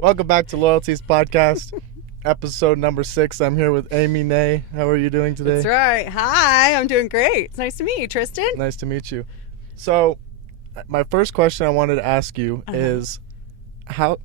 Welcome back to LoyalTzzz podcast, episode number 6. I'm here with Amy Nay. How are you doing today? That's right. Hi, I'm doing great. It's nice to meet you, Tristan. Nice to meet you. So, my first question I wanted to ask you is how,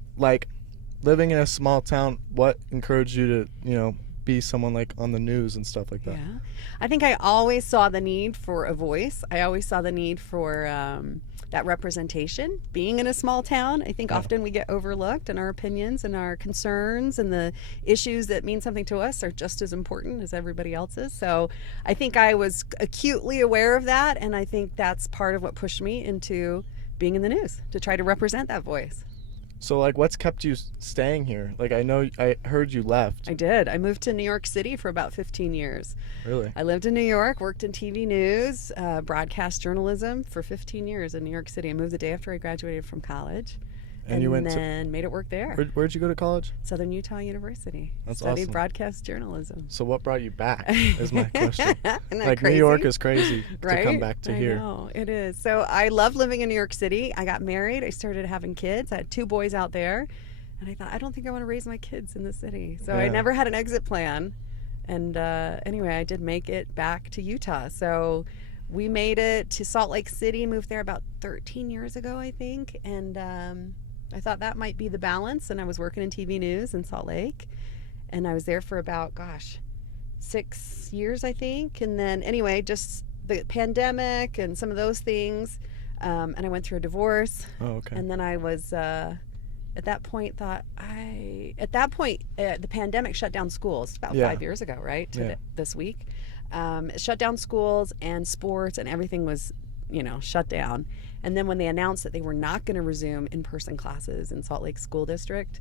living in a small town, what encouraged you to, be someone like on the news and stuff like that? Yeah. I think I always saw the need for a voice. I always saw the need for that representation. Being in a small town, I think often we get overlooked, and our opinions and our concerns and the issues that mean something to us are just as important as everybody else's. So I think I was acutely aware of that, and I think that's part of what pushed me into being in the news, to try to represent that voice. So, what's kept you staying here? I heard you left. I did. I moved to New York City for about 15 years. Really? I lived in New York, worked in TV news, broadcast journalism for 15 years in New York City. I moved the day after I graduated from college. And you went then made it work there. Where'd you go to college? Southern Utah University. That's Studied awesome. broadcast journalism. So what brought you back is my question. Isn't that crazy? New York is crazy right? to come back to here. I know, it is. So I love living in New York City. I got married. I started having kids. I had 2 boys out there. And I thought, I don't think I want to raise my kids in the city. So I never had an exit plan. And anyway, I did make it back to Utah. So we made it to Salt Lake City, moved there about 13 years ago, I think. And I thought that might be the balance. And I was working in TV news in Salt Lake. And I was there for about, 6 years, I think. And then anyway, just the pandemic and some of those things. And I went through a divorce. Oh, okay. And then I was... at that point, the pandemic shut down schools about 5 years ago, right? This week. It shut down schools and sports, and everything was, shut down. And then when they announced that they were not going to resume in-person classes in Salt Lake School District,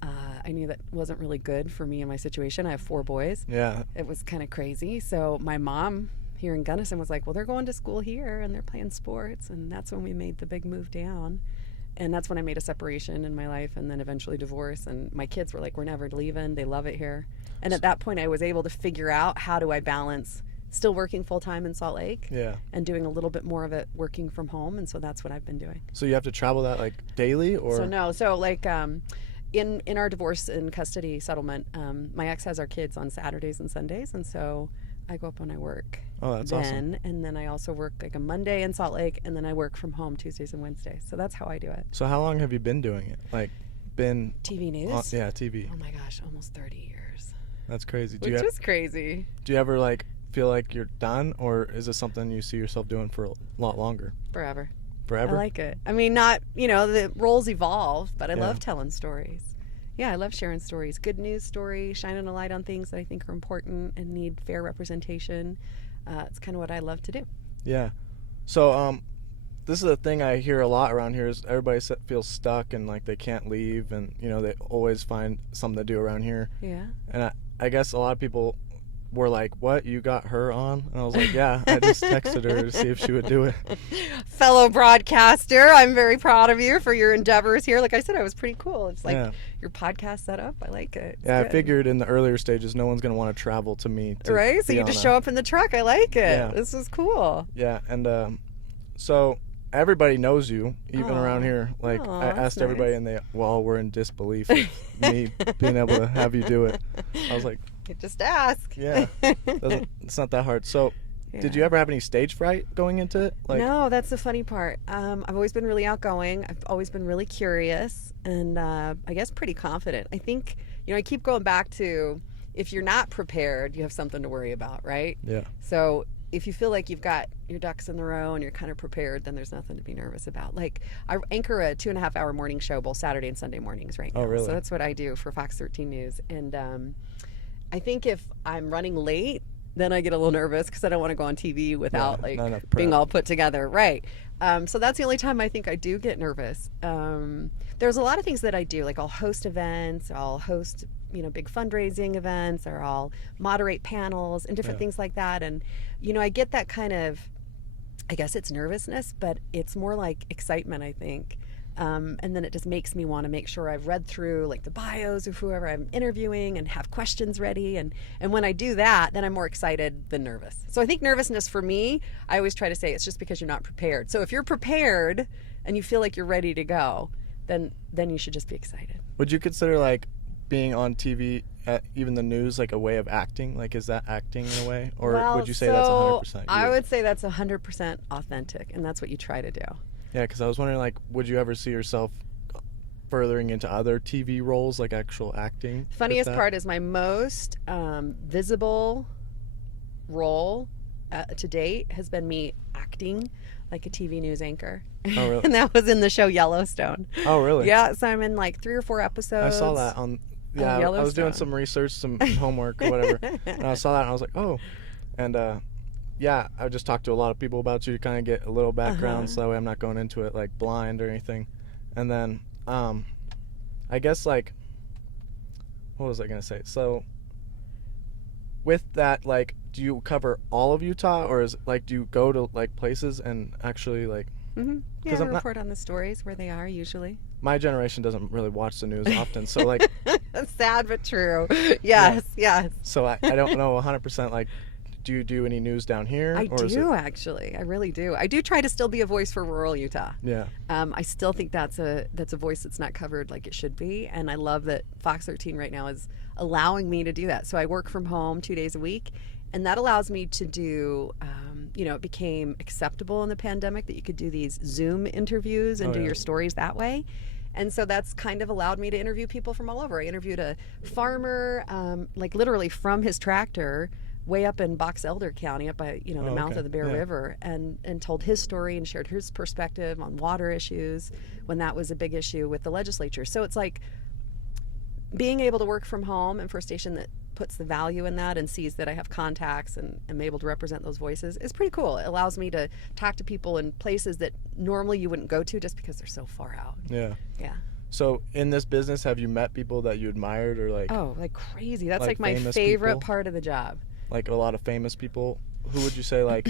I knew that wasn't really good for me and my situation. I have 4 boys. Yeah. It was kind of crazy. So my mom here in Gunnison was like, well, they're going to school here, and they're playing sports. And that's when we made the big move down. And that's when I made a separation in my life, and then eventually divorce. And my kids were like, we're never leaving. They love it here. And at that point, I was able to figure out, how do I balance still working full-time in Salt Lake and doing a little bit more of it working from home. And so that's what I've been doing. So you have to travel that daily, or? In our divorce and custody settlement, my ex has our kids on Saturdays and Sundays. And so I go up when I work. Oh, that's awesome. And then I also work a Monday in Salt Lake, and then I work from home Tuesdays and Wednesdays. So that's how I do it. So how long have you been doing it? Been TV news? TV. Oh my gosh, almost 30 years. That's crazy. Which is crazy. Do you ever feel like you're done, or is this something you see yourself doing for a lot longer? Forever. Forever? I like it. I mean, not, the roles evolve, but I love telling stories. Yeah, I love sharing stories. Good news stories, shining a light on things that I think are important and need fair representation. It's kind of what I love to do. Yeah. So this is a thing I hear a lot around here is everybody feels stuck and they can't leave, and they always find something to do around here. Yeah. And I guess a lot of people were like, what, you got her on? And I was like, yeah, I just texted her to see if she would do it. Fellow broadcaster, I'm very proud of you for your endeavors here. Like I said, it was pretty cool. It's your podcast setup. I like it. It's good. I figured in the earlier stages, no one's going to want to travel to me. Right? So you just show up in the truck. I like it. Yeah. This is cool. Yeah. And so everybody knows you, even around here. I asked everybody, and they all were in disbelief of me being able to have you do it. I was like, you just ask. Yeah. It's not that hard. So did you ever have any stage fright going into it? No, that's the funny part. I've always been really outgoing. I've always been really curious, and I guess pretty confident. I think, I keep going back to, if you're not prepared, you have something to worry about, right? Yeah. So if you feel like you've got your ducks in the row and you're kind of prepared, then there's nothing to be nervous about. I anchor a 2.5-hour morning show both Saturday and Sunday mornings right now. Oh, really? So that's what I do for Fox 13 News. And I think if I'm running late, then I get a little nervous because I don't want to go on TV without being all put together. Right. So that's the only time I think I do get nervous. There's a lot of things that I do. I'll host events, I'll host big fundraising events, or I'll moderate panels and different things like that. And, I get that kind of, I guess it's nervousness, but it's more like excitement, I think. And then it just makes me want to make sure I've read through the bios of whoever I'm interviewing and have questions ready. And when I do that, then I'm more excited than nervous. So I think nervousness for me, I always try to say it's just because you're not prepared. So if you're prepared and you feel like you're ready to go, then you should just be excited. Would you consider like being on TV, even the news, like a way of acting? Like, is that acting in a way, or would you say that's 100% you? I would say that's 100% authentic, and that's what you try to do. Yeah, because I was wondering, like, would you ever see yourself furthering into other TV roles, like actual acting? Funniest part is my most visible role to date has been me acting like a TV news anchor. Oh, really? And that was in the show Yellowstone. Oh, really? Yeah, so I'm in like 3 or 4 episodes. I saw that on. Yeah, I was doing some research, some homework or whatever, and I saw that and I was like, oh, and yeah, I just talked to a lot of people about you to kind of get a little background, so that way I'm not going into it like blind or anything. And then, I guess like, what was I gonna say? So, with that, like, do you cover all of Utah, or is it, like, do you go to like places and actually like? Mm-hmm. Yeah, I report on the stories where they are usually. My generation doesn't really watch the news often, so like. Sad but true. Yes, yes. So I don't know 100%. Like, do you do any news down here? I do actually. I really do. I do try to still be a voice for rural Utah. Yeah. I still think that's a voice that's not covered like it should be, and I love that Fox 13 right now is allowing me to do that. So I work from home 2 days a week, and that allows me to do. It became acceptable in the pandemic that you could do these Zoom interviews and do your stories that way. And so that's kind of allowed me to interview people from all over. I interviewed a farmer, like literally from his tractor, way up in Box Elder County, up by the mouth of the Bear River, and told his story and shared his perspective on water issues when that was a big issue with the legislature. So it's like being able to work from home and for a station that puts the value in that and sees that I have contacts and am able to represent those voices is pretty cool. It allows me to talk to people in places that normally you wouldn't go to just because they're so far out. Yeah. Yeah. So in this business, have you met people that you admired or like? Oh, like crazy. That's like my favorite part of the job. Like a lot of famous people. Who would you say like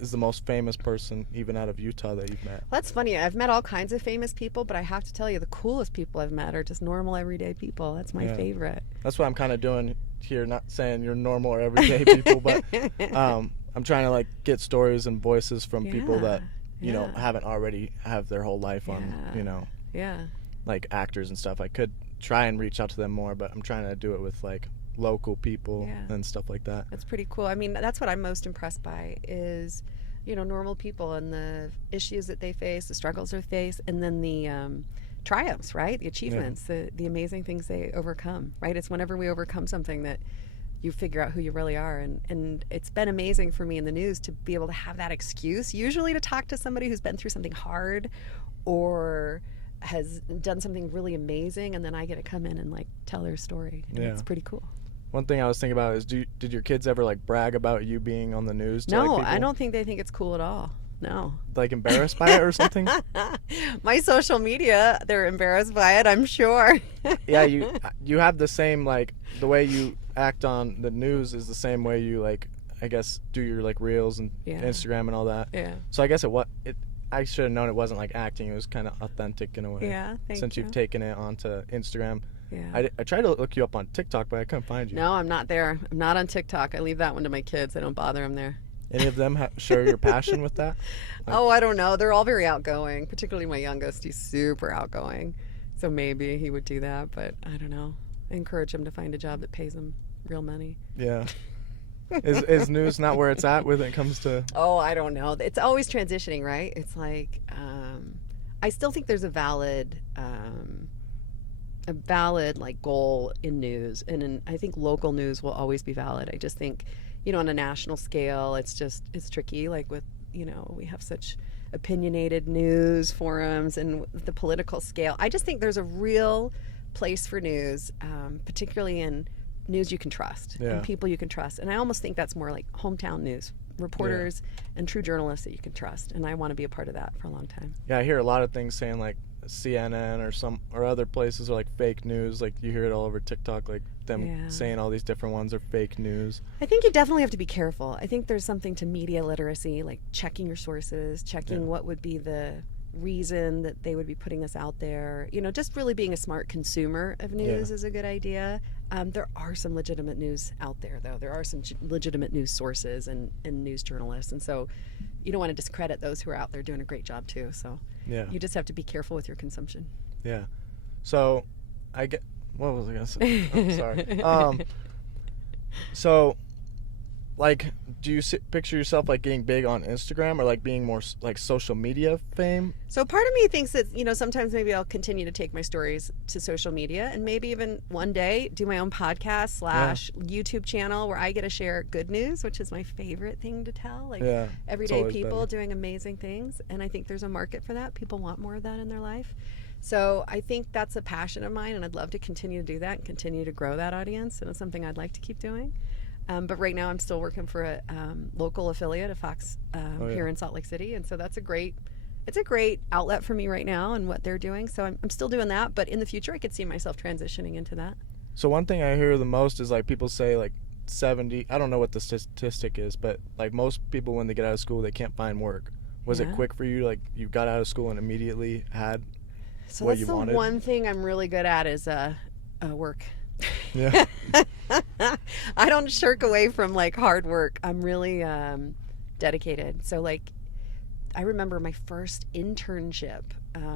is the most famous person even out of Utah that you've met? Well, that's funny. I've met all kinds of famous people, but I have to tell you the coolest people I've met are just normal everyday people. That's my favorite. That's what I'm kind of doing here, not saying you're normal or everyday people, but I'm trying to like get stories and voices from people that you know haven't already have their whole life on like actors and stuff. I could try and reach out to them more, but I'm trying to do it with like local people and stuff like that. That's pretty cool. I mean, that's what I'm most impressed by is, normal people and the issues that they face, the struggles they face, and then the triumphs, right? The achievements, the amazing things they overcome, right? It's whenever we overcome something that you figure out who you really are. And it's been amazing for me in the news to be able to have that excuse, usually to talk to somebody who's been through something hard or has done something really amazing, and then I get to come in and like tell their story. And it's pretty cool. One thing I was thinking about is, did your kids ever like brag about you being on the news? No, I don't think they think it's cool at all. No. Like embarrassed by it or something? My social media, they're embarrassed by it, I'm sure. Yeah, you have the same, like, the way you act on the news is the same way you, like, I guess, do your like reels and Instagram and all that. Yeah. So I guess I should have known it wasn't like acting. It was kind of authentic in a way. Yeah, since you've taken it onto Instagram. Yeah. I tried to look you up on TikTok, but I couldn't find you. No, I'm not there. I'm not on TikTok. I leave that one to my kids. I don't bother them there. Any of them share your passion with that? Like, I don't know. They're all very outgoing, particularly my youngest. He's super outgoing. So maybe he would do that, but I don't know. I encourage him to find a job that pays him real money. Yeah. Is news not where it's at when it comes to... Oh, I don't know. It's always transitioning, right? It's like, I still think there's a valid like goal in news, and I think local news will always be valid. I just think, on a national scale, it's tricky. Like with, we have such opinionated news forums, and with the political scale, I just think there's a real place for news, particularly in news you can trust and people you can trust. And I almost think that's more like hometown news, reporters and true journalists that you can trust. And I want to be a part of that for a long time. Yeah, I hear a lot of things saying like CNN or other places are like fake news. Like you hear it all over TikTok, like them saying all these different ones are fake news. I think you definitely have to be careful. I think there's something to media literacy, like checking your sources, checking what would be the reason that they would be putting this out there. Just really being a smart consumer of news is a good idea. There are some legitimate news out there, though. There are some legitimate news sources and news journalists, and so you don't want to discredit those who are out there doing a great job too. So you just have to be careful with your consumption. Yeah. So, what was I gonna say? Oh, sorry. So, like, do you picture yourself like getting big on Instagram or like being more like social media fame? So part of me thinks that, sometimes maybe I'll continue to take my stories to social media and maybe even one day do my own podcast / YouTube channel where I get to share good news, which is my favorite thing to tell. Like everyday people doing amazing things. And I think there's a market for that. People want more of that in their life. So I think that's a passion of mine, and I'd love to continue to do that and continue to grow that audience. And it's something I'd like to keep doing. But right now I'm still working for a local affiliate of Fox here in Salt Lake City. And so it's a great outlet for me right now and what they're doing. So I'm still doing that. But in the future, I could see myself transitioning into that. So one thing I hear the most is like people say like 70, I don't know what the statistic is, but like most people when they get out of school, they can't find work. Was it quick for you? Like you got out of school and immediately had what you wanted? So that's the one thing I'm really good at is work. Yeah. I don't shirk away from like hard work. I'm really dedicated. So like I remember my first internship.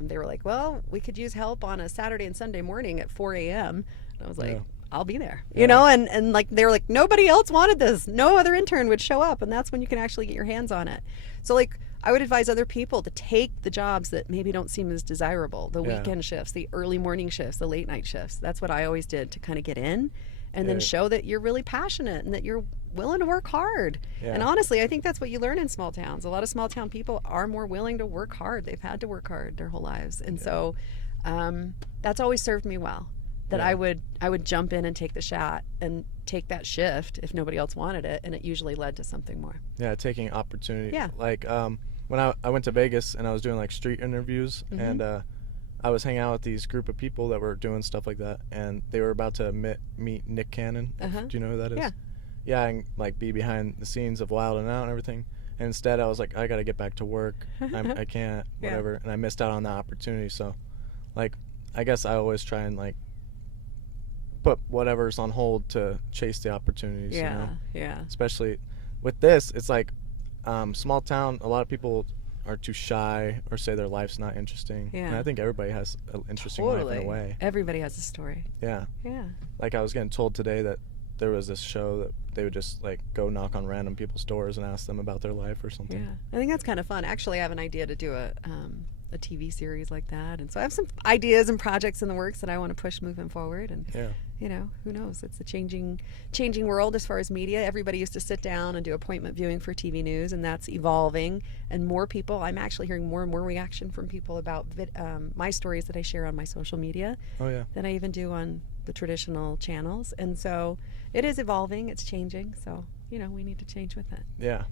They were like, well, we could use help on a Saturday and Sunday morning at 4 a.m. And I was like, I'll be there, and like they were like, nobody else wanted this. No other intern would show up. And that's when you can actually get your hands on it. So like I would advise other people to take the jobs that maybe don't seem as desirable, the weekend shifts, the early morning shifts, the late night shifts. That's what I always did to kind of get in and then show that you're really passionate and that you're willing to work hard. And honestly, I think that's what you learn in small towns. A lot of small town people are more willing to work hard. They've had to work hard their whole lives. And so that's always served me well, that I would jump in and take the shot and take that shift if nobody else wanted it, and it usually led to something more. Yeah, taking opportunity. Yeah. Like when I went to Vegas and I was doing like street interviews and I was hanging out with these group of people that were doing stuff like that, and they were about to meet Nick Cannon. Do you know who that is? Yeah, and like be behind the scenes of Wild 'N Out and everything. And instead I was like, I got to get back to work. I can't, whatever. And I missed out on that opportunity. So like I guess I always try and like put whatever's on hold to chase the opportunities. Yeah. Especially with this, it's like small town, a lot of people are too shy or say their life's not interesting. And I think everybody has an interesting life in a way. Everybody has a story. Yeah. Like I was getting told today that there was this show that they would just like go knock on random people's doors and ask them about their life or something. I think that's kind of fun. Actually, I have an idea to do a TV series like that, and so I have some ideas and projects in the works that I want to push moving forward. And who knows? It's a changing world as far as media. Everybody used to sit down and do appointment viewing for TV news, and that's evolving. And more people, I'm actually hearing more and more reaction from people about my stories that I share on my social media than I even do on the traditional channels. And so it is evolving, it's changing. So we need to change with it. Yeah.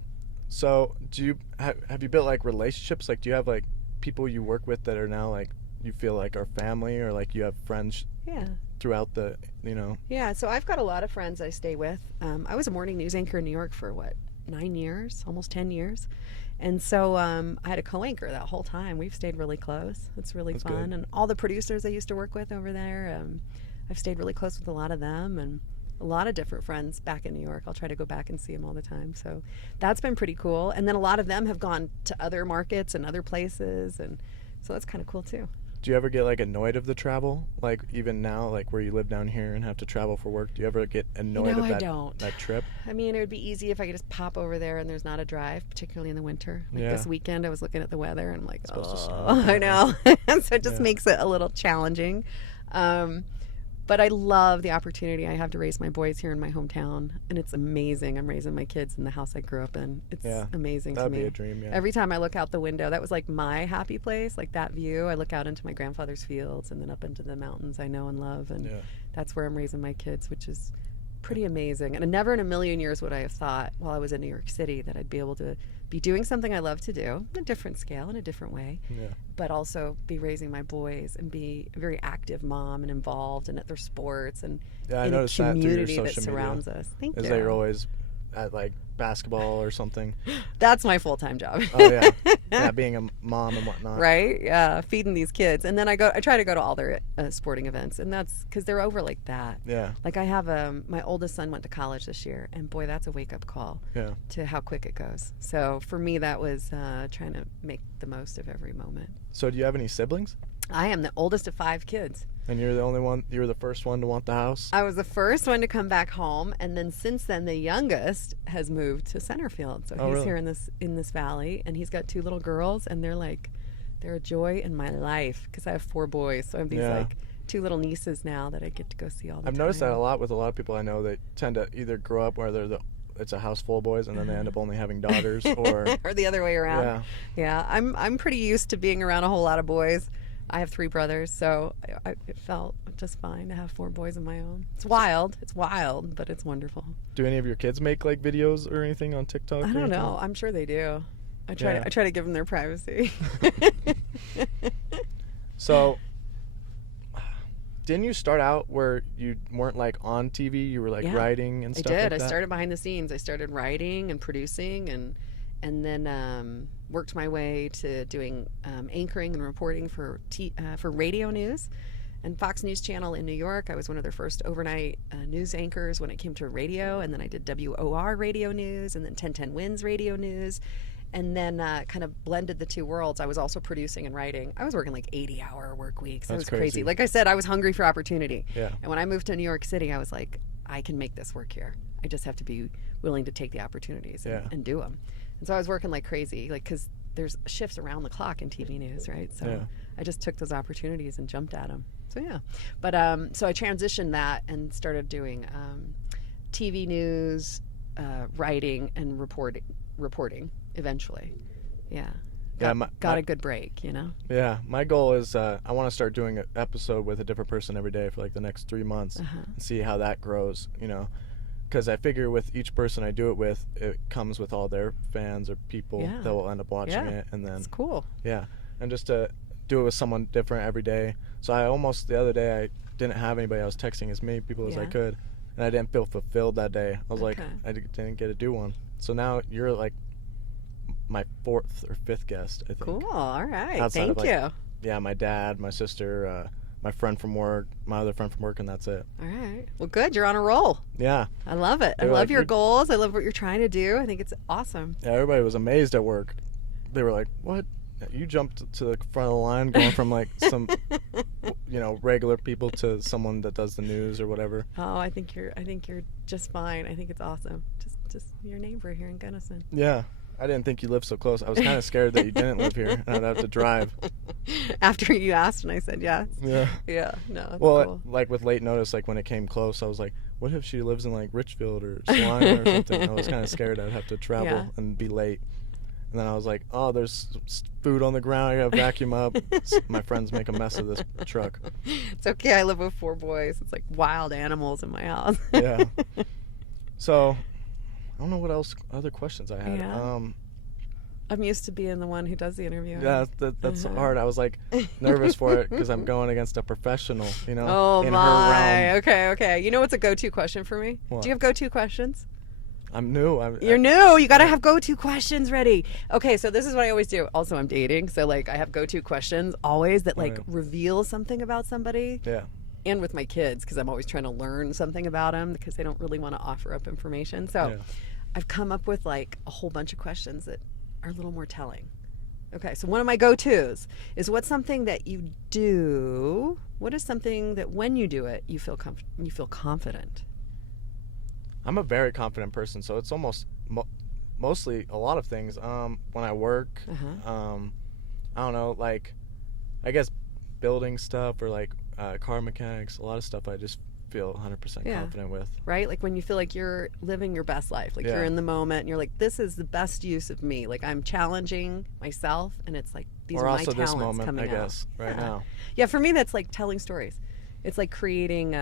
So do you have you built like relationships? Like do you have like people you work with that are now like you feel like are family, or like you have friends throughout the so I've got a lot of friends I stay with. I was a morning news anchor in New York for 9 years, almost 10 years, and so I had a co-anchor that whole time. We've stayed really close. It's really fun. Good. And all the producers I used to work with over there, I've stayed really close with a lot of them, and a lot of different friends back in New York. I'll try to go back and see them all the time. So that's been pretty cool. And then a lot of them have gone to other markets and other places. And so that's kind of cool too. Do you ever get like annoyed of the travel? Like even now, like where you live down here and have to travel for work, do you ever get annoyed of that trip? I mean, it would be easy if I could just pop over there and there's not a drive, particularly in the winter. Like this weekend, I was looking at the weather and I'm like, I know. So it just makes it a little challenging. But I love the opportunity I have to raise my boys here in my hometown, and it's amazing. I'm raising my kids in the house I grew up in. It's amazing to me. That'd be a dream, Every time I look out the window, that was like my happy place, like that view. I look out into my grandfather's fields and then up into the mountains I know and love, and that's where I'm raising my kids, which is pretty amazing. And never in a million years would I have thought while I was in New York City that I'd be able to be doing something I love to do, in a different scale, in a different way, but also be raising my boys and be a very active mom and involved and at their sports and in a community that surrounds us. Thank you. Is that you're always at like basketball or something? That's my full-time job. Oh yeah, being a mom and whatnot. Right, yeah, feeding these kids, and then I try to go to all their sporting events, and that's because they're over like that. Yeah. Like I have my oldest son went to college this year, and boy, that's a wake-up call. To how quick it goes. So for me, that was trying to make the most of every moment. So do you have any siblings? I am the oldest of 5 kids. And you're the only one, you were the first one to want the house? I was the first one to come back home, and then since then the youngest has moved to Centerfield. So he's really? here in this valley, and he's got 2 little girls, and they're a joy in my life because I have 4 boys. So I have these like 2 little nieces now that I get to go see all the time. I've noticed that a lot with a lot of people I know. They tend to either grow up where it's a house full of boys, and then they end up only having daughters, or the other way around. Yeah. I'm pretty used to being around a whole lot of boys. I have 3 brothers, so it felt just fine to have 4 boys of my own. It's wild, but it's wonderful. Do any of your kids make like videos or anything on TikTok? I don't know. I'm sure they do. I try to give them their privacy. So, didn't you start out where you weren't like on TV? You were like writing and stuff. I did. Like that? I started behind the scenes. I started writing and producing, and then worked my way to doing anchoring and reporting for radio news and Fox News Channel in New York. I was one of their first overnight news anchors when it came to radio, and then I did WOR radio news, and then 1010 Wins radio news, and then kind of blended the 2 worlds. I was also producing and writing. I was working like 80-hour work weeks. That was crazy. Like I said, I was hungry for opportunity. Yeah. And when I moved to New York City, I was like, I can make this work here. I just have to be willing to take the opportunities and do them. And so I was working like crazy, like because there's shifts around the clock in TV news, right? So I just took those opportunities and jumped at them. So but so I transitioned that and started doing TV news, writing, and reporting eventually. Got a good break, you know? Yeah, my goal is I want to start doing an episode with a different person every day for like the next 3 months and see how that grows, you know? Because I figure with each person I do it with, it comes with all their fans or people that will end up watching it. And then it's cool. Yeah, and just to do it with someone different every day. So the other day, I didn't have anybody. I was texting as many people as I could, and I didn't feel fulfilled that day. I was like, I didn't get to do one. So now you're like my 4th or 5th guest, I think. Cool, all right. Outside Thank you. Yeah, my dad, my sister, my friend from work, my other friend from work, and that's it. All right. Well, good. You're on a roll. Yeah. I love it. I love your goals. I love what you're trying to do. I think it's awesome. Yeah, everybody was amazed at work. They were like, what? You jumped to the front of the line going from like some, regular people to someone that does the news or whatever. Oh, I think you're just fine. I think it's awesome. Just your neighbor here in Gunnison. Yeah. I didn't think you lived so close. I was kind of scared that you didn't live here and I'd have to drive. After you asked and I said yes. Yeah. Yeah. No. That's well, cool. Like with late notice, like when it came close, I was like, what if she lives in like Richfield or Salina or something? I was kind of scared I'd have to travel and be late. And then I was like, oh, there's food on the ground. I got to vacuum up. My friends make a mess of this truck. It's okay. I live with 4 boys. It's like wild animals in my house. Yeah. So I don't know what other questions I had. Yeah. I'm used to being the one who does the interview. Yeah, that's hard. I was like nervous for it because I'm going against a professional, in her realm. Okay. You know what's a go-to question for me? What? Do you have go-to questions? I'm new. You're new. You got to have go-to questions ready. Okay, so this is what I always do. Also, I'm dating, so like I have go-to questions always that like reveal something about somebody. Yeah. And with my kids, because I'm always trying to learn something about them because they don't really want to offer up information. So I've come up with like a whole bunch of questions that are a little more telling. Okay, so one of my go-tos is what's something that you do? What is something that when you do it, you feel confident? I'm a very confident person, so it's almost mostly a lot of things. When I work, I don't know, like I guess building stuff or like car mechanics, a lot of stuff I just feel 100% confident with. Right? Like when you feel like you're living your best life, like you're in the moment and you're like, this is the best use of me. Like I'm challenging myself and it's like, these are my talents this moment, coming I guess, out. Right now. Yeah, for me that's like telling stories. It's like creating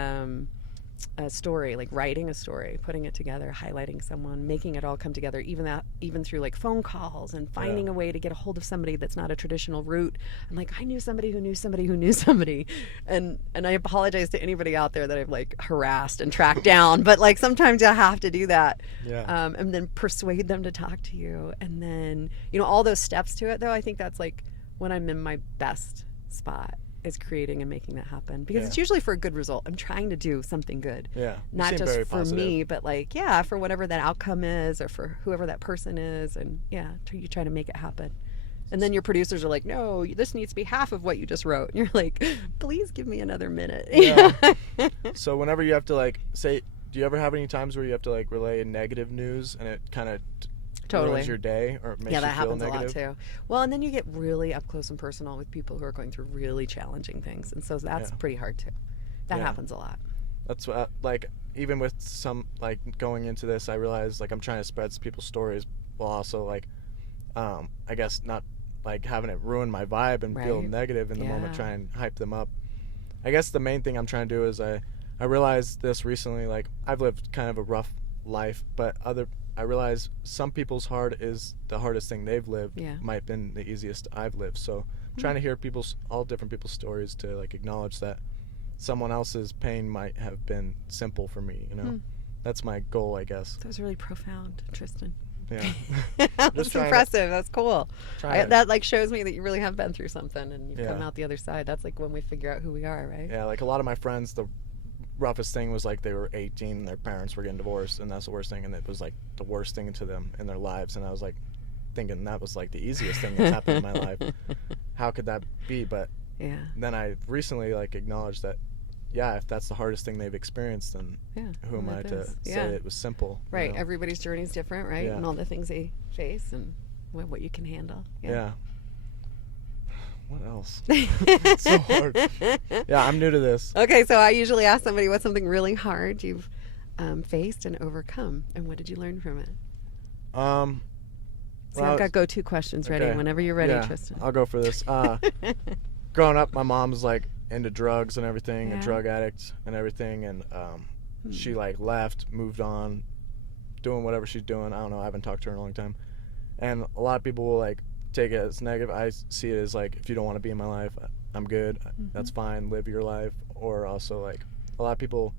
a story, like writing a story, putting it together, highlighting someone, making it all come together, even through like phone calls and finding a way to get a hold of somebody that's not a traditional route. I'm like, I knew somebody who knew somebody who knew somebody, and I apologize to anybody out there that I've like harassed and tracked down, but like sometimes you have to do that, and then persuade them to talk to you, and then all those steps to it. Though I think that's like when I'm in my best spot. Is creating and making that happen because it's usually for a good result. I'm trying to do something good. Yeah. Not just for me, but like, for whatever that outcome is or for whoever that person is. And you try to make it happen. And then your producers are like, no, this needs to be half of what you just wrote. And you're like, please give me another minute. Yeah. So whenever you have to like say, do you ever have any times where you have to like relay negative news and it kind of ruins your day or makes you feel negative? Yeah, that happens a lot too. Well, and then you get really up close and personal with people who are going through really challenging things. And so that's pretty hard too. That happens a lot. That's what, like, even with some, like, going into this, I realized, like, I'm trying to spread people's stories while also, like, I guess not, like, having it ruin my vibe and feel negative in the moment, try and hype them up. I guess the main thing I'm trying to do is I realized this recently, like, I've lived kind of a rough life, but I realize some people's heart is the hardest thing they've lived might have been the easiest I've lived. So I'm trying to hear all different people's stories to, like, acknowledge that someone else's pain might have been simple for me, you know. That's my goal, I guess. That was really profound, Tristan. Yeah. That's impressive. That's cool. That like shows me that you really have been through something and you've come out the other side. That's like when we figure out who we are, right? Yeah, like a lot of my friends, the roughest thing was like they were 18 and their parents were getting divorced, and that's the worst thing, and it was like the worst thing to them in their lives, and I was like thinking that was like the easiest thing that's happened in my life. How could that be? But then I recently like acknowledged that, if that's the hardest thing they've experienced, then who am I to say it was simple? Right. You know? Everybody's journey is different, right? And all the things they face and what you can handle. Yeah. What else? It's so hard. Yeah, I'm new to this. Okay, so I usually ask somebody what's something really hard you've faced and overcome, and what did you learn from it? So I've got go-to questions ready whenever you're ready, Tristan. I'll go for this. Growing up, my mom's like into drugs and everything, a drug addict and everything, and she like left, moved on, doing whatever she's doing. I don't know, I haven't talked to her in a long time. And a lot of people will like take it as negative. I see it as like, if you don't want to be in my life, I'm good. That's fine, live your life. Or also like a lot of people,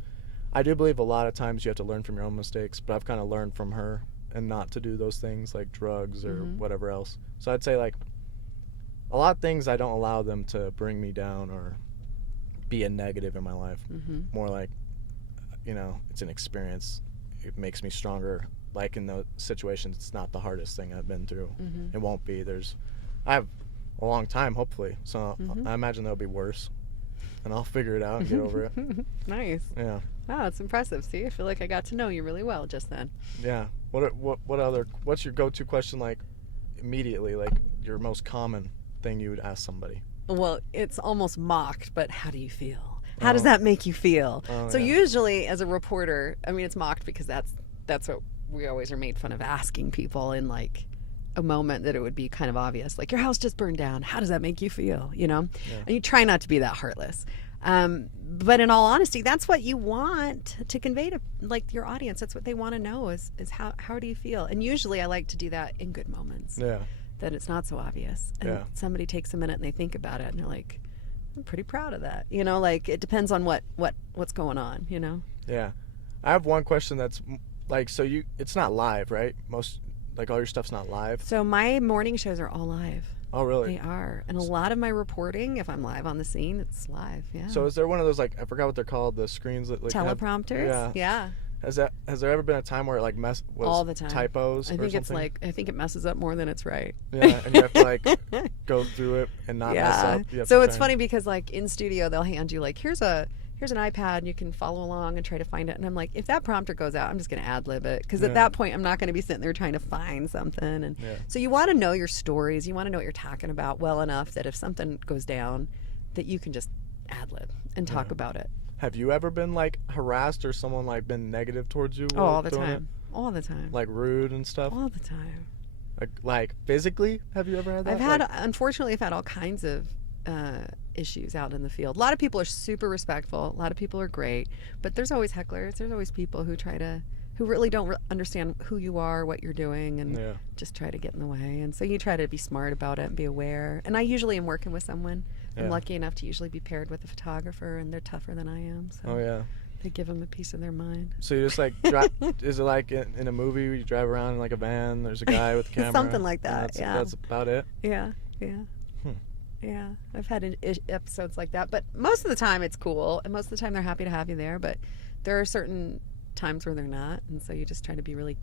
I do believe a lot of times you have to learn from your own mistakes, but I've kind of learned from her and not to do those things like drugs or whatever else. So I'd say like a lot of things I don't allow them to bring me down or be a negative in my life. More like, you know, it's an experience. It makes me stronger. Like in those situations, it's not the hardest thing I've been through. It won't be. I have a long time, hopefully. So I imagine there'll be worse, and I'll figure it out and get over it. Nice. Yeah. Wow, it's impressive. See, I feel like I got to know you really well just then. Yeah. What's your go-to question, like immediately, like your most common thing you would ask somebody? Well, it's almost mocked, but how do you feel? How does that make you feel? So usually as a reporter, I mean, it's mocked because that's what we always are made fun of, asking people in like a moment that it would be kind of obvious, like your house just burned down. How does that make you feel? You know, and you try not to be that heartless. But in all honesty, that's what you want to convey to like your audience. That's what they want to know is how do you feel? And usually I like to do that in good moments. Yeah. That it's not so obvious. And somebody takes a minute and they think about it and they're like, I'm pretty proud of that. You know, like it depends on what's going on, you know? Yeah. I have one question that's like, so it's not live, right? Most, like all your stuff's not live? So my morning shows are all live. Oh, really? They are. And a lot of my reporting, if I'm live on the scene, it's live, yeah. So is there one of those, like, I forgot what they're called, the screens that like teleprompters? Yeah. Has there ever been a time where it like was all the time typos? I think it's like I think it messes up more than it's right. Yeah, and you have to like go through it and not mess up. So it's funny because like in studio they'll hand you like here's an iPad and you can follow along and try to find it, and I'm like, if that prompter goes out, I'm just going to ad-lib it because at that point I'm not going to be sitting there trying to find something. And so you want to know your stories, you want to know what you're talking about well enough that if something goes down that you can just ad-lib and talk about it. Have you ever been like harassed or someone like been negative towards you? All the time. All the time. Like rude and stuff? All the time. Like physically? Have you ever had that? Unfortunately, I've had all kinds of issues out in the field. A lot of people are super respectful. A lot of people are great. But there's always hecklers. There's always people who really don't understand who you are, what you're doing, and just try to get in the way. And so you try to be smart about it and be aware. And I usually am working with someone. I'm lucky enough to usually be paired with a photographer, and they're tougher than I am. So they give them a piece of their mind. So you just like is it like in a movie where you drive around in like a van, there's a guy with a camera? Something like that, that's about it? Yeah. Yeah, I've had episodes like that, but most of the time it's cool, and most of the time they're happy to have you there, but there are certain times where they're not, and so you just try to be really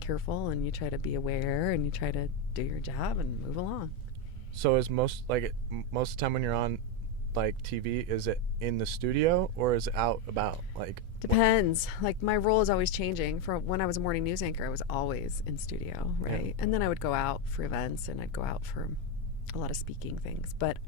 careful, and you try to be aware, and you try to do your job and move along. So is most of the time when you're on like TV, is it in the studio or is it out about? Like depends. Like my role is always changing. From when I was a morning news anchor, I was always in studio, right? Yeah. And then I would go out for events and I'd go out for a lot of speaking things. But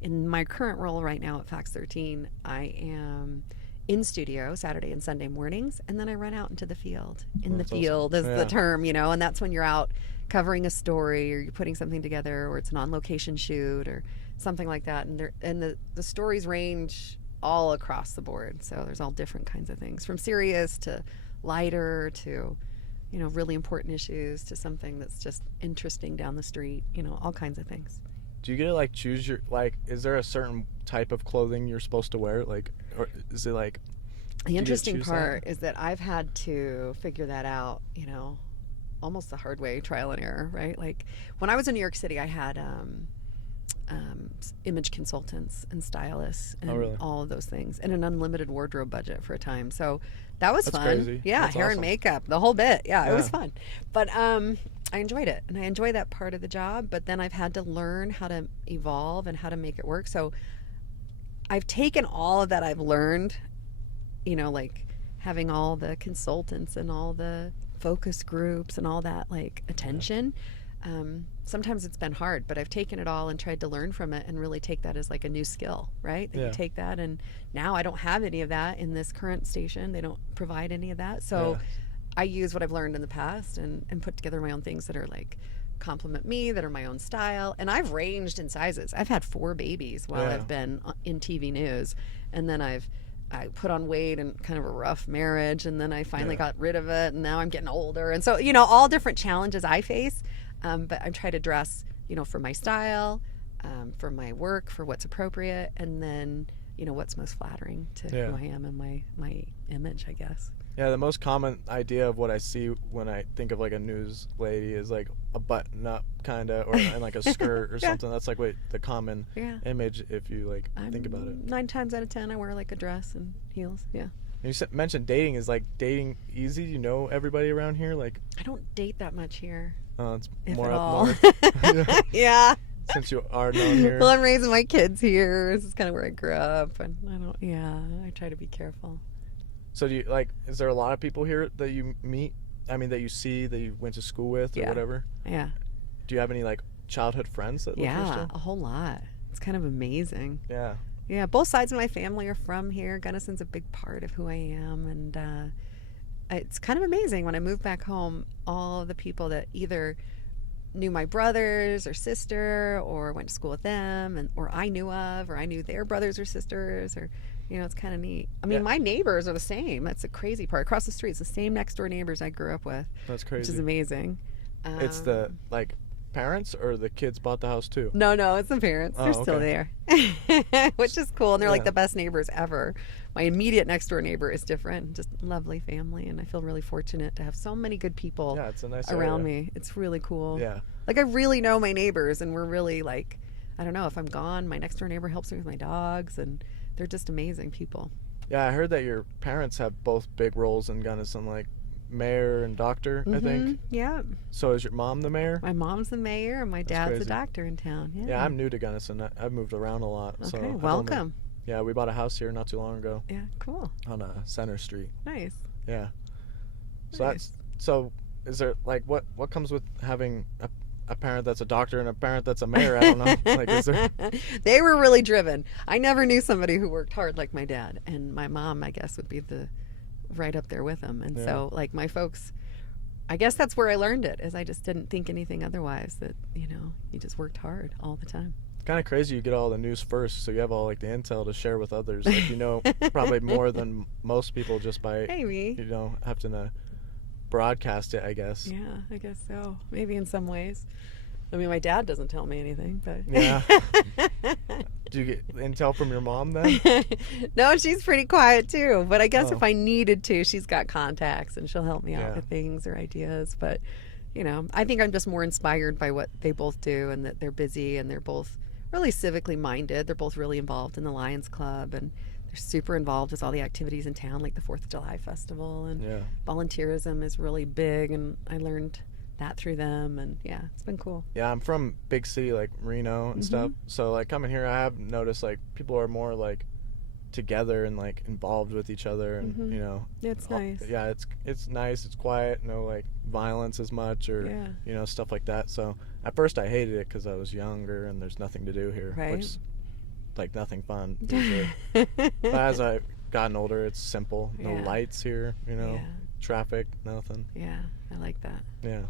in my current role right now at Fox 13, I am in studio Saturday and Sunday mornings, and then I run out into the field. That's field awesome. Is the term, you know, and that's when you're out covering a story or you're putting something together or it's an on-location shoot or something like that. And the stories range all across the board. So there's all different kinds of things, from serious to lighter to, you know, really important issues to something that's just interesting down the street, you know, all kinds of things. Do you get to like choose your, like, is there a certain type of clothing you're supposed to wear? Like, or is it like, the interesting part is that I've had to figure that out, you know, almost the hard way, trial and error, right? Like when I was in New York City, I had image consultants and stylists and all of those things, and an unlimited wardrobe budget for a time. So that was fun. Crazy. Yeah, That's hair awesome. And makeup, the whole bit. Yeah, it was fun. But I enjoyed it, and I enjoy that part of the job. But then I've had to learn how to evolve and how to make it work. So I've taken all of that I've learned, you know, like having all the consultants and all the focus groups and all that like attention. Sometimes it's been hard, but I've taken it all and tried to learn from it and really take that as like a new skill, right? That you take that, and now I don't have any of that in this current station. They don't provide any of that. So I use what I've learned in the past and put together my own things that are like complement me, that are my own style. And I've ranged in sizes. I've had 4 babies while I've been in TV news. And then I put on weight and kind of a rough marriage, and then I finally got rid of it, and now I'm getting older. And so, you know, all different challenges I face. But I try to dress, you know, for my style, for my work, for what's appropriate, and then, you know, what's most flattering to who I am and my image, I guess. Yeah, the most common idea of what I see when I think of like a news lady is like a button-up kind of, or and like a skirt or something. That's like the common image if you like think about it. 9 times out of 10, I wear like a dress and heels. Yeah. And you mentioned dating. Is like dating easy? You know everybody around here? Like I don't date that much here. It's if more at up all. north. Yeah. Since you are known here. Well, I'm raising my kids here. This is kind of where I grew up, and I try to be careful. So do you like? Is there a lot of people here that you meet? I mean, that you see, that you went to school with, or whatever? Yeah. Do you have any like childhood friends that live here still? Yeah, a whole lot. It's kind of amazing. Yeah. Yeah, both sides of my family are from here. Gunnison's a big part of who I am, and it's kind of amazing when I moved back home, all of the people that either knew my brothers or sister or went to school with them, or I knew of, or I knew their brothers or sisters, or, you know, it's kind of neat. I mean, my neighbors are the same. That's the crazy part. Across the street, it's the same next door neighbors I grew up with. That's crazy. Which is amazing. It's the, like, parents, or the kids bought the house too? No, it's the parents. They're still there, which is cool. And they're like the best neighbors ever. My immediate next door neighbor is different, just lovely family, and I feel really fortunate to have so many good people it's a nice around area. me. It's really cool. Yeah. Like I really know my neighbors, and we're really like, I don't know, if I'm gone, my next door neighbor helps me with my dogs, and they're just amazing people. Yeah, I heard that your parents have both big roles in Gunnison, like mayor and doctor, I think. Yeah. So is your mom the mayor? My mom's the mayor, and my dad's the doctor in town. Yeah. Yeah, I'm new to Gunnison. I've moved around a lot. Okay, so welcome. Yeah, we bought a house here not too long ago. Yeah, cool. On Center Street. Nice. Yeah. So is there like what comes with having a parent that's a doctor and a parent that's a mayor? I don't know. Like, is there? They were really driven. I never knew somebody who worked hard like my dad, and my mom, I guess, would be right up there with them. And so, like, my folks, I guess that's where I learned it, is I just didn't think anything otherwise, that, you know, you just worked hard all the time. It's kind of crazy you get all the news first, so you have all like the intel to share with others. Like, you know, probably more than most people just by Maybe. You know, having to broadcast it, I guess. Yeah, I guess so. Maybe in some ways. I mean, my dad doesn't tell me anything, but yeah. Do you get intel from your mom then? No, she's pretty quiet too. But I guess if I needed to, she's got contacts and she'll help me out with things or ideas. But, you know, I think I'm just more inspired by what they both do, and that they're busy, and they're both really civically minded. They're both really involved in the Lions Club, and they're super involved with all the activities in town, like the 4th of July Festival, and volunteerism is really big. And I learned that through them, and yeah, it's been cool. Yeah, I'm from big city like Reno and stuff, so like coming here, I have noticed like people are more like together and like involved with each other, and you know, It's nice. Yeah, it's nice. It's quiet. No like violence as much, or you know, stuff like that. So at first I hated it because I was younger and there's nothing to do here, Right. which is like nothing fun usually. But as I've gotten older, it's simple. No lights here, you know, traffic, nothing. Yeah, I like that. Yeah.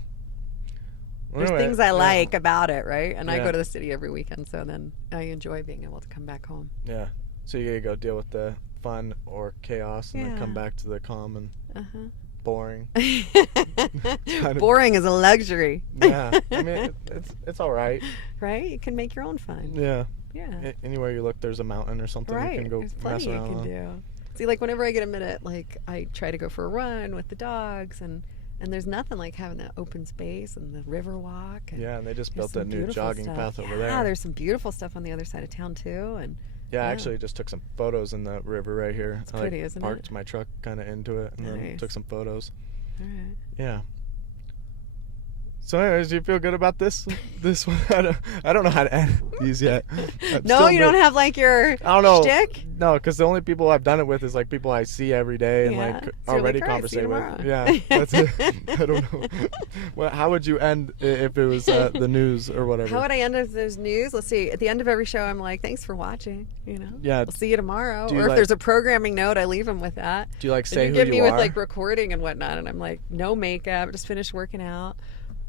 There's things I like about it, right? And I go to the city every weekend, so then I enjoy being able to come back home. Yeah. So you gotta go deal with the fun or chaos, and then come back to the calm and boring. Boring is a luxury. Yeah, I mean it's all right. Right? You can make your own fun. Yeah. Yeah. Anywhere you look, there's a mountain or something you can go There's mess plenty around you can on. do. See, like whenever I get a minute, like I try to go for a run with the dogs, and there's nothing like having that open space and the river walk. And yeah, and they just built that new jogging path over there. Yeah, there's some beautiful stuff on the other side of town too, and yeah, I actually just took some photos in the river right here. It's pretty, isn't it? Parked my truck kind of into it and then took some photos. All right. Yeah. So anyways, do you feel good about this one? I don't know how to end these yet. No, you don't have like your shtick? No, because the only people I've done it with is like people I see every day and like so already like, conversate with. Yeah, that's it. I don't know. Well, how would you end if it was the news or whatever? How would I end if there's news? Let's see. At the end of every show, I'm like, thanks for watching. You know? Yeah. We'll see you tomorrow. Or if there's a programming note, I leave them with that. Do you like say who give you me are? with like recording and whatnot, and I'm like, no makeup, just finished working out.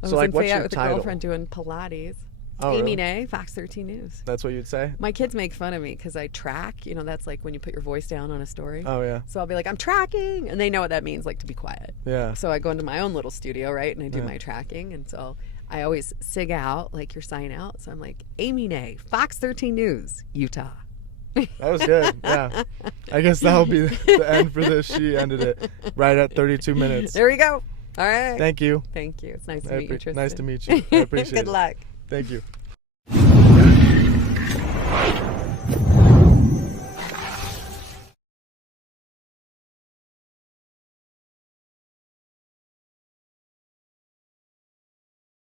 I was in what's your Fayette with title? a girlfriend doing Pilates. Oh, Amy really? Nay, Fox 13 News. That's what you'd say? My kids make fun of me because I track. You know, that's like when you put your voice down on a story. Oh, yeah. So I'll be like, I'm tracking. And they know what that means, like to be quiet. Yeah. So I go into my own little studio, right? And I do my tracking. And so I always sig out, like your sign out. So I'm like, Amy Nay, Fox 13 News, Utah. That was good. Yeah. I guess that'll be the end for this. She ended it right at 32 minutes. There we go. All right. Thank you. Thank you. It's nice to meet you, Tristan. Nice to meet you. I appreciate it. Good luck. Thank you.